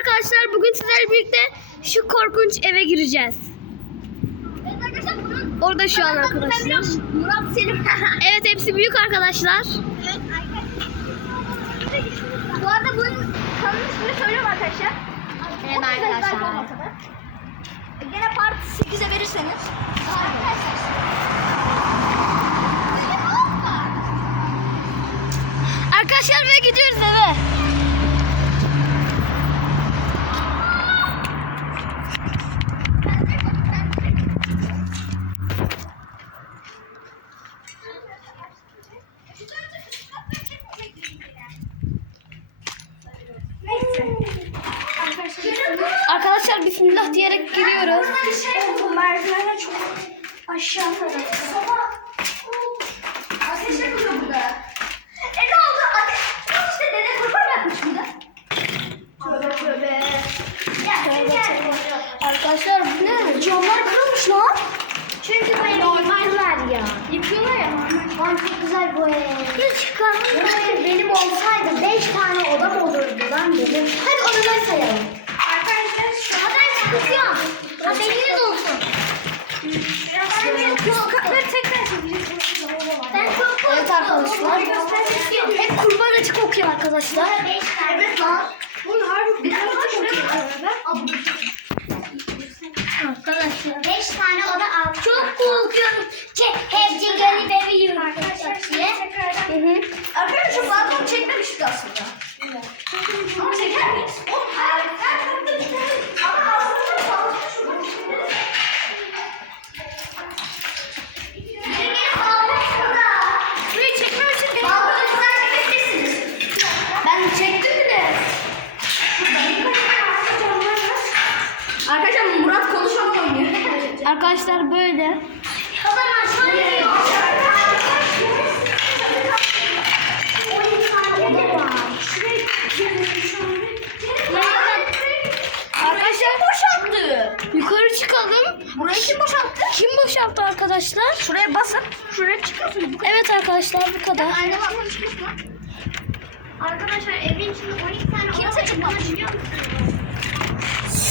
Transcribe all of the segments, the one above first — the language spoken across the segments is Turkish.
arkadaşlar bugün sizlerle birlikte şu korkunç eve gireceğiz. Evet arkadaşlar bunun Orada şu an arkadaşlar. Murat Selim. Evet hepsi büyük arkadaşlar. evet arkadaşlar. Bu arada bunun kanalın ismini söylüyorum arkadaşlar. Evet arkadaşlar. Gene part 8'e verirseniz. Arkadaşlar ve gidiyoruz eve. Arkadaşlar bismillah diyerek giriyoruz. Şey oldu merdivene çok aşağı tarafta. Ateş yakıyor burada. E ne oldu? Ateş işte dede kurban yapmış burada. Tövbe tövbe. Gel gel. Arkadaşlar bu ne? Camlar kırılmış lan. Çünkü evi yıktılar ya. Yıkıyorlar ya normal. Lan çok güzel bu ev. Hiç ev benim olsaydı 5 tane odam olurdu lan dedim. Hadi Üst katları tekrar çekeceğiz. Ben çok Evet arkadaşlar. Hep kurban açık okuyor arkadaşlar. Evet lan. Bunu harbi bir tane Arkadaşlar 5 tane oda al. Çok korkuyorum. Çek gelip evi yürüyor arkadaşlar diye. Arkadaşlar balkon çekmemiştik aslında. Ama çeker miyiz? Oğlum her, her tarafta bir tane. Ama aslında balkon şurada çekeriz. Gelin gelin balkon şurada. Burayı çekmem için benim balkonu güzel çekebilirsiniz. Ben çektim bile. Arkadaşlar Murat konuşmadan oynuyor. Arkadaşlar böyle. Odan aşağı iniyor. 12 tane oda var. Arkadaşlar boşalttı. yukarı çıkalım. Burayı kim boşalttı? Kim boşalttı arkadaşlar? Şuraya basın. Şuraya çıkıyorsunuz. Evet arkadaşlar bu kadar. Anne lan. Arkadaşlar evin içinde 12 tane oda Kimse var. çıkmamış.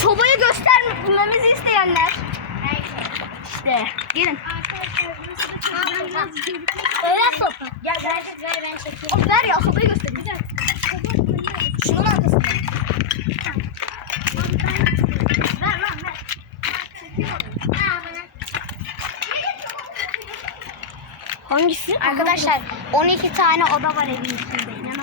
Sobayı göstermemizi isteyenler. İşte gelin. Öyle sopa. Gel ben çekeyim. O ver ya sobayı göstereyim. Şunun arkasında. Hangisi? Arkadaşlar 12 tane oda var evin içinde.